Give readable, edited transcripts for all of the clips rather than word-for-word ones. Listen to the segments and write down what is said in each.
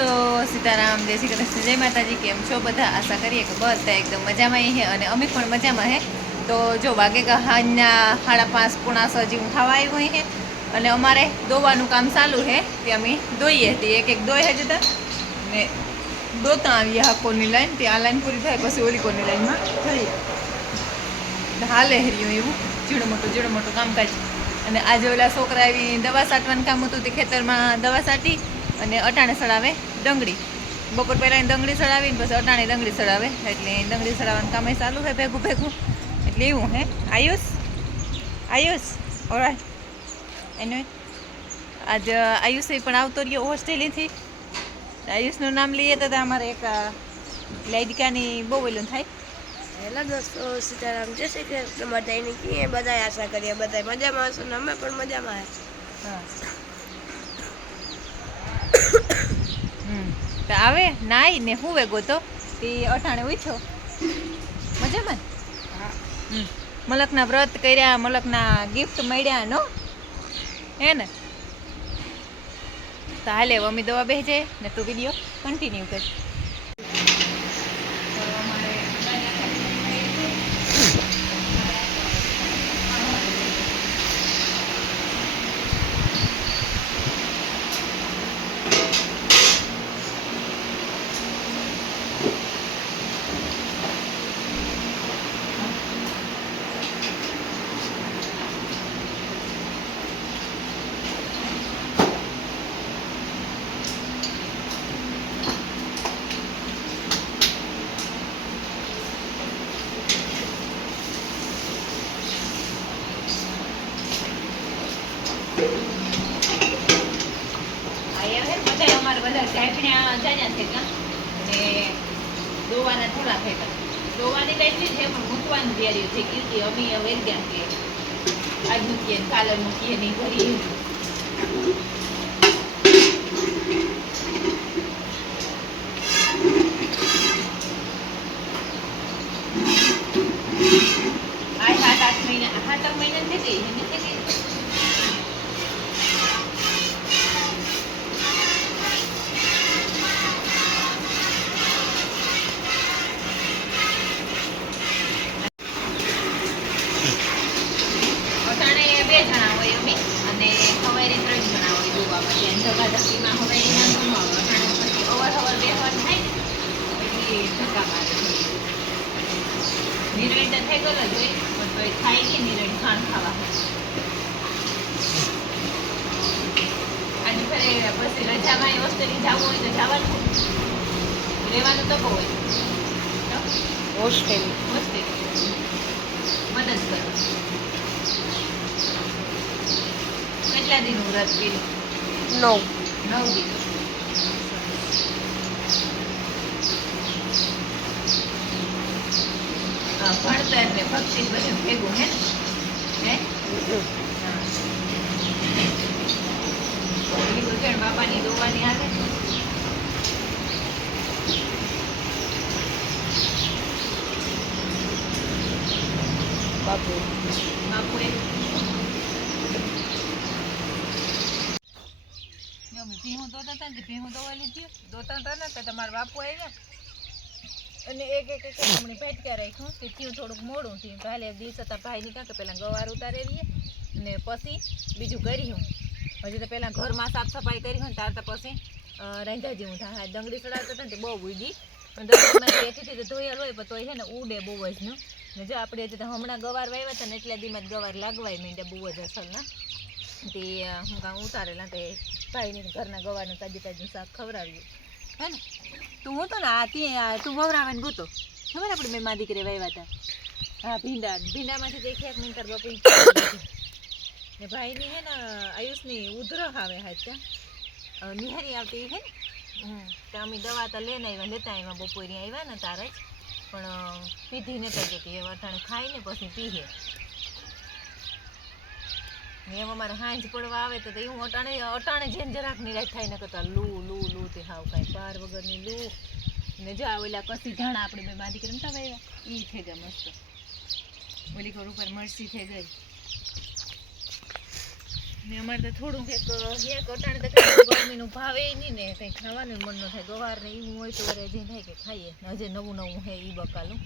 દોસ્તો સીતારામ, જય શ્રી કૃષ્ણ, જય માતાજી। કેમ છો બધા? આશા કરીએ કે બધા એકદમ મજામાં હે અને અમે પણ મજામાં હે। તો જો વાગે હાંજના 5:30 પોણા 6 જેવું થવા આવ્યું હે અને અમારે દોવાનું કામ ચાલુ હે તે અમે દોઈએ તે એક એક દોઈ હજુ ને દોતા આવીએ આ કોની લાઈન તે આ લાઈન પૂરી થાય પછી ઓલી કોની લાઈનમાં જઈએ હાલે હર્યું એવું ઝીણું મોટું કામકાજ। અને આજે ઓલા છોકરા આવી દવા છાંટવાનું કામ હતું તે ખેતરમાં દવા છાંટી અને અટાણે સડાવે ડંગળી। બપોર પહેલાં ડંગળી સડાવીને પછી અટાણે ડંગળી સડાવે એટલે ડંગળી સડાવવાનું કામ ચાલુ છે ભેગું એટલે એવું હે। આયુષ ઓરાય એનો આજ આયુષ પણ આવતો રહ્યો હોસ્ટેલેથી। આયુષનું નામ લઈએ તો અમારે એક લાડિકાની બહુ ઓલું થાય। હેલો દોસ્તો, સીતારામ, જય શ્રી કૃષ્ણ। બધાની કે બધા આશા કરીએ બધા મજામાં હશો ને અમે પણ મજામાં હે। હા તો આવે નાઈ ને હું વેગો તો તે અટાણે ઉઠ્યો મજામાં। હા મલકના વ્રત કર્યા, મલકના ગિફ્ટ મળ્યા નો હે ને। તો હાલે અમે દવા બેસી જાય ને તું વિડીયો કન્ટિન્યુ કર। અમારે બધા ઢાંકણા જાજા થયા અને દોવાના થોડા થયા। દોવાની કઈ ચીજ છે પણ મૂકવાની તૈયારી થઈ ગઈ હતી। અમે વેરગ્યા છીએ આજ મૂકીએ કાલે મૂકીએ નહીં કરીએ। આ 7-8 મહિના 7 મહિના થઈ ગઈ નથી ગઈ। બે જણા હોય અમે અને સવારે 3 જણા હોય દોવામાં। ત્યાં ધકાધકીમાં હવાઈ નાખો ન આવે અટાણે પછી અવાર બેસવાનું થાય ને પછી ધક્કા મારે। નિર્ણય તો થઈ ગયેલો જ હોય પણ તો થાય કે નિર્ણય ખાણ ખાવા આજે ફરે પછી રજામાં હોસ્ટેલે જવું હોય તો જવાનું રહેવાનું તો બહુ હોય હોસ્ટેલ મદદ કરો। કેટલા દિન વ્રત કર્યું? 9 દિન। ભણતર ને ભક્તિ બધું ભેગું હે ને બાપાની દોવાની આવે બાપુ ભીહું દોતા હતા ને ભીહું દોવાની થયું દોતા હતા ને તો તમારા બાપુ આવ્યા અને એક હમણાં ભેટક્યા રાખ્યું તે થયું થોડુંક મોડું થયું। કાલે દિવસ હતા ભાઈ ની કાંકે પેલા ગવાર ઉતારે રહીએ ને પછી બીજું કર્યું હજી તો પેલા ઘરમાં સાફ સફાઈ કરી હોય ત્યાર તો પછી રાંધા જેવું થાય। ડંગળી ચડાવતા હતા ને બહુ ઉડી પણ ડંગળીમાં એથી તો ધોયેલ હોય પણ તોય છે ને ઉડે બહુ જ ને જો આપણે હજી તો હમણાં ગવાર વાવ્યા હતા ને એટલા દીમાં જ ગવાર લાગવાય માંડ્યા બહુ જ અસલના તે હું કામ ઉતારેલા તે ભાઈને ઘરના ગવારનું તાજું શાક ખવડાવ્યું હે ને। તું હતો ને તું વવરાવે ને ગોતો ખબર આપણે મેં મા દીકરી વાવ્યા હતા। હા ભીંડામાંથી તો એક મિનિટ બાપુ ને ભાઈની હે ને આયુષની ઉધરસ આવે હાથ ત્યાં નિહારી આવતી હે ને તો અમે દવા તો લઈને આવ્યા લેતા આવ્યા બપોરે આવ્યા ને તારે જ પણ પીધી નતા જતી એ વટાણે ખાઈને પછી પીએ એમ અમારે હાંજ પડવા આવે તો એવું અટાણે જેમ જરાક નિરાશ થાય ને કરતા લૂ તે હાવ કાંઈ પાર વગરની લૂ ને જો ઓલા કસી ધાણા આપણે બે બાંધી કરી નતા વાવ્યા એ થઈ ગયા મસ્ત ઓલી ઘર ઉપર મરસી થઈ ગઈ ને અમારે તો થોડુંક એક અટાણે તો કાંઈ ગરમીનું ભાવે નહીં ને કંઈ ખાવાનું મન ન થાય. ગવાર ને એવું હોય તો વરે જે થાય કે ખાઈએ ને હજે નવું નવું હે એ બકાલું.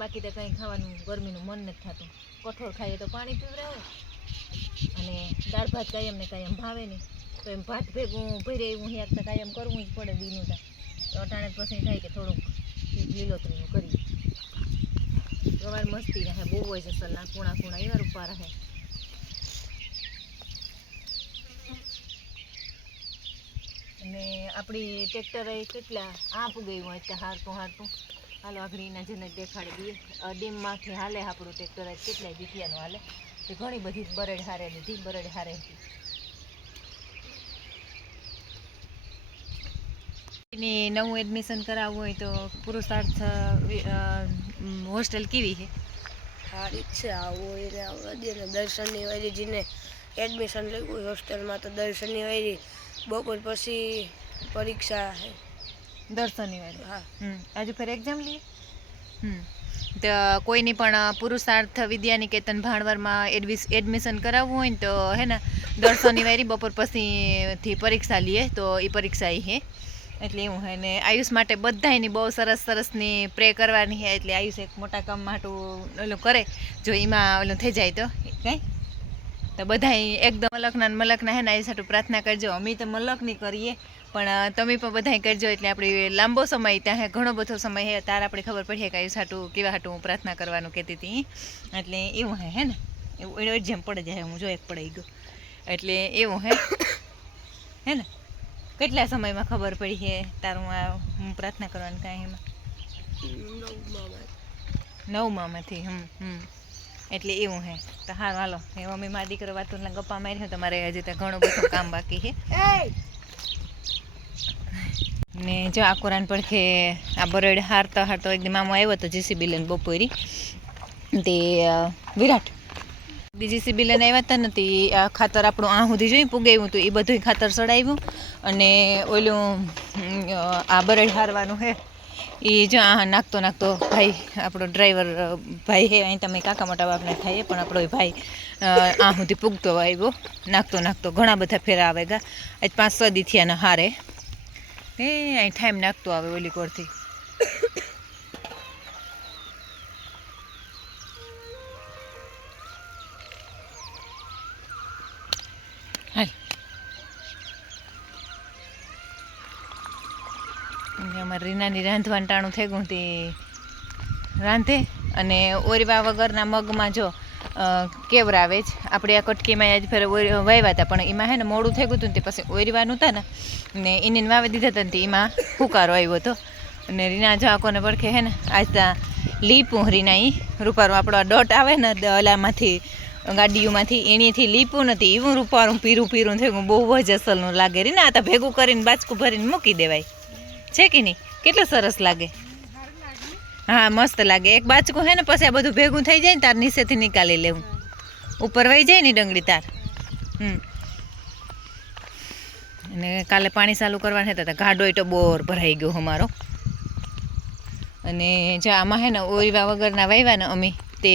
બાકી તો કંઈ ખાવાનું ગરમીનું મન નથી થતું. કઠોળ ખાઈએ તો પાણી પીવડાવે અને દાળ ભાત કાયમ ને કાયમ ભાવે નહીં. તો એમ ભાત ભેગું ભરે એવું યાદ તો કાયમ કરવું જ પડે દીનું તો અટાણે પછી થાય કે થોડુંક લીલોતરીનું કરીએ. ગવાર મસ્તી રહે બહુ જ અસલના કૂણા કૂણા એવા રૂપા રહે. અને આપણી ટ્રેક્ટર કેટલા આપ ગયું હોય ત્યાં હારતું હાલો આગળીના જેને દેખાડી દઈએ. ડીમમાંથી હાલે આપણું ટ્રેક્ટર કેટલાય દીઠિયાનું હાલે તે ઘણી બધી બરેડ હારે લીધી બરેડ હારે એની નવું એડમિશન કરાવવું હોય તો પુરુષાર્થ હોસ્ટેલ કેવી છે? સારી જ છે. આવું એને વધીએ ને દર્શનની વૈરી જેને એડમિશન લેવું હોય હોસ્ટેલમાં તો દર્શનની વૈરી બપોર પછી પરીક્ષા છે. દર્શનની વાળી હા. હજુ ફેર એક્ઝામ લઈએ. તો કોઈની પણ પુરુષાર્થ વિદ્યાનિકેતન ભાણવરમાં એડમિશન કરાવવું હોય ને તો હે ને દર્શનની વારી બપોર પછીથી પરીક્ષા લઈએ તો એ પરીક્ષા એ હે એટલે એવું હે. ને આયુષ માટે બધાયની બહુ સરસની પ્રે કરવાની છે. એટલે આયુષ એક મોટા કામ માટું ઓલું કરે જો એમાં ઓલું થઈ જાય તો કાંઈ તો બધાય એકદમ મલકના હે ને આયુષ હાટું પ્રાર્થના કરજો. અમે તો મલકની કરીએ પણ તમે પણ બધાય કરજો. એટલે આપણે લાંબો સમય ત્યાં ઘણો બધો સમય હે તાર આપણે ખબર પડીએ કે આયુષ હાટું કેવા હાટું હું પ્રાર્થના કરવાનું કહેતી હતી. એટલે એવું હે ને એવું જેમ પડે જાય હું જો એક પડાઈ ગયો એટલે એવું હે ને કેટલા સમયમાં ખબર પડી છે તારું આ હું પ્રાર્થના કરવાનું કાંઈ એમાં? 9માંથી. એટલે એવું હે તો હા હાલો એ મમ્મી મારા દીકરો વાતો ગપ્પા મારી તમારે હજી તો ઘણું બધું કામ બાકી છે. ને જો આ કોરાન પડખે આ બરડ હારતો એકદમ મામો આવ્યો હતો જીસીબી લઈને બપોરી તે વિરાટ જીસીબી લઈને આવ્યા હતા નથી આ ખાતર આપણું આ સુધી જોઈ પુગાવ્યું હતું એ બધું ખાતર ચડાવ્યું અને ઓલું આ બરડ હારવાનું હે એ જો આ નાખતો ભાઈ આપણો ડ્રાઈવર ભાઈ હે અહીં તમે કાકા મોટા બાપને થાય પણ આપણો ભાઈ આ સુધી પૂગતો આવ્યો નાખતો ઘણા બધા ફેરા આવે ગા આજ 5-6 દીથિયાના હારે એ અહીં ટાઈમ નાખતો આવે ઓલી કોરથી. હાલ અમારે રીનાની રાંધવાનું ટાણું થઈ ગયું તે રાંધે અને ઓરવા વગરના મગમાં જો કેવરાવે જ આપણે આ કટકીમાં આજ ફેર વાવ્યા હતા પણ એમાં હે ને મોડું થઈ ગયું હતું ને તે પછી ઓરવાનું હતા ને એને વાવી દીધા હતા ને એમાં હુકારો આવ્યો હતો. અને રીના જો આકોને પડખે હે ને આજ ત્યાં લીપું રીના એ રૂપારું આપણો આ ડોટ આવે ને ઓલામાંથી ગાડીઓમાંથી એનીથી લીપું નથી એવું રૂપારું પીરું થઈ ગયું બહુ જ અસલનું લાગે. રીના આ તો ભેગું કરીને બાચકું ભરીને મૂકી દેવાય છે કે નહીં? કેટલું સરસ લાગે. હા મસ્ત લાગે. એક બાચકું હે ને પછી આ બધું ભેગું થઈ જાય ને તાર નીચેથી નિકાલી લેવું ઉપર વહી જાય ને ડંગળી તાર. અને કાલે પાણી ચાલુ કરવાના હતા ગાડોય તો બોર ભરાઈ ગયો અમારો. અને જ્યાં આમાં હે ને ઓરવા વગરના વાવ્યા ને અમે તે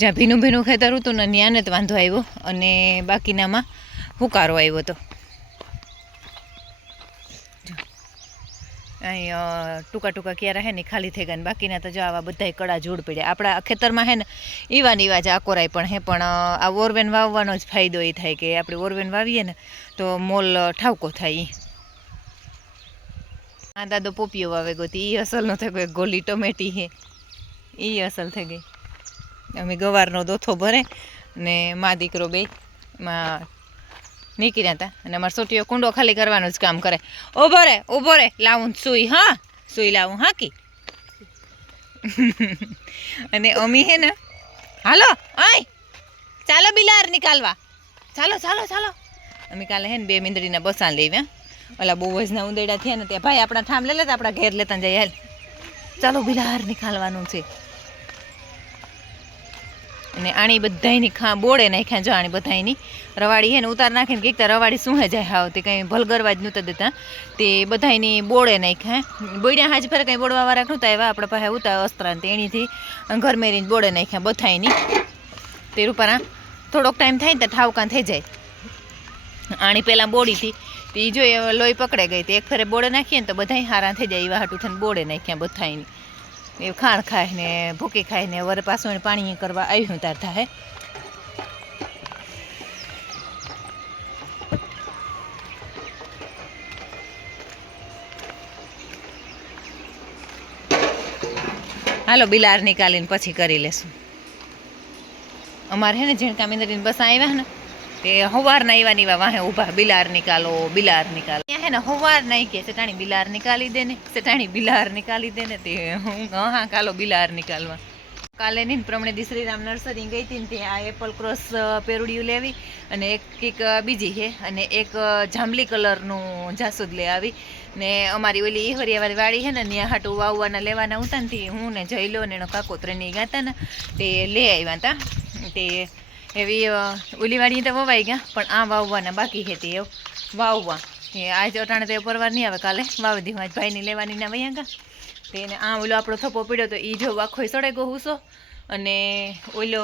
જ્યાં ભીનું ખેતર હતું ને ત્યાંને જ વાંધો આવ્યો અને બાકીનામાં હુકારો આવ્યો હતો. અહીં ટૂંકા ક્યારે હે ને ખાલી થઈ ગયા ને બાકીના તો જો આવા બધા કડા જોડ પડ્યા. આપણા ખેતરમાં હે ને એવા જ આકોરાય પણ હે પણ આ ઓરવેન વાવવાનો જ ફાયદો એ થાય કે આપણે ઓરવેન વાવીએ ને તો મોલ ઠાવકો થાય. આ દાદો પોપિયો વાવે ગયો એ અસલનો થઈ ગયો. ગોલી ટમેટી હે એ અસલ થઈ ગઈ. અમે ગવારનો દોથો ભરે ને મા દીકરો બે માં નીકળ્યા હતા અને અમારે સોટીઓ કુંડો ખાલી કરવાનું જ કામ કરે. ઊભો રે લાવું સુઈ. હા સુઈ લાવું હા કી. અને અમી હે ને હાલો આય ચાલો બિલાર નિકાલવા ચાલો અમે કાલે હે ને 2 મીંદડીના બસાન લેવ્યા. ઓલા બહુ જ ના ઉંદેડા થયા ને ત્યાં ભાઈ આપણા ઠામ લઈ લેતા આપણા ઘેર લેતા જાય હાલ ચાલો બિલાર નિકાલવાનું છે. અને આણી બધાયની બોળે નાખ્યા જો આણી બધાયની રવાડી હે ને ઉતાર નાખીને કીકતા રવાડી શું હે જાય હાવ તે કંઈ ભલગરવા જ નહોતા દેતા તે બધાયની બોળે નાખ્યા. બોડ્યા હાજ ફેર કંઈ બોડવા વાળા નહોતા આવ્યા આપણા પાસે ઉતા અસ્ત્રાંત એણીથી ઘર મેરીને બોળે નાખ્યા બધાયની તે રૂપારા થોડોક ટાઈમ થાય ને તો ઠાવકાં થઈ જાય આણી પહેલાં બોડી હતી તો એ જો એ લોહી પકડાઈ ગઈ હતી. એક ફેરે બોડે નાખીએ ને તો બધાય હારા થઈ જાય. એવા હાટું થઈને બોડે નાખ્યા બધાયની. એ ખાણ ખાય ને ભૂકી ખાય ને વરે પાછું એને પાણી કરવા આવ્યું તાર થાય. હાલો બિલાર નીકાળીને પછી કરી લેશું. અમારે હે ને ઝીણકા મીંદડીને બસ આવ્યા ને તે હવારના એવા વાહે ઊભા બિલાર નીકાલો બિલાર નીકાલો. ત્યાં હે ને હવાર નહીં કે સેટાણી બિલાર નીકાળી દે ને સેટાણી બિલાર નીકાળી દે ને તે હું હા કાલો બિલાર નીકાળવા. કાલે નહીં પ્રમણે દી શ્રીરામ નર્સરી ગઈ હતી ને ત્યાં એપલ ક્રોસ પેરુડિયું લેવી અને એક બીજી છે અને એક જાંબલી કલરનું જાસૂદ લઈ આવી ને અમારી ઓલી ઈહરિયાવાળી વાડી છે ને ત્યાં હાટું વાવવાના લેવાના ઉતા ને હું ને જઈલો ને એનો કાકો ત્રણેય ગાતા ને તે લઈ આવ્યા હતા. તે એવી ઓલી વાડી તો વવાઈ ગયા પણ આ વાવવાના બાકી છે તે વાવવા. આજે અટાણે તે પરવાર નહીં આવે કાલે વાવી દીધું. આજ ભાઈની લેવાની ના વૈયા ગયા તેને આ ઓલો આપણો થપ્પો પીડ્યો તો એ જો આખો સડે ગયો હુસો અને ઓલો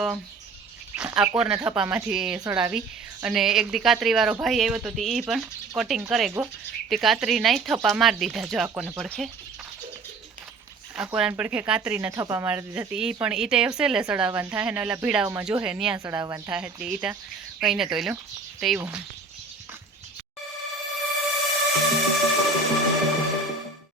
આ કોરના થપ્પામાંથી સડાવી અને એક દી કાતરીવાળો ભાઈ આવ્યો તો એ પણ કટિંગ કરે ગયો તે કાતરીના થપ્પા મારી દીધા. જો આકોને પડખે આ કોરાને પડખે કાતરીના થપ્પા મારી દીધા. એ પણ એ તો સેલે સડાવવાનું થાય ને ઓલા ભીડાઓમાં જોહે ત્યાં સડાવવાનું થાય એટલે એ તો કંઈ નતો લો તો એવું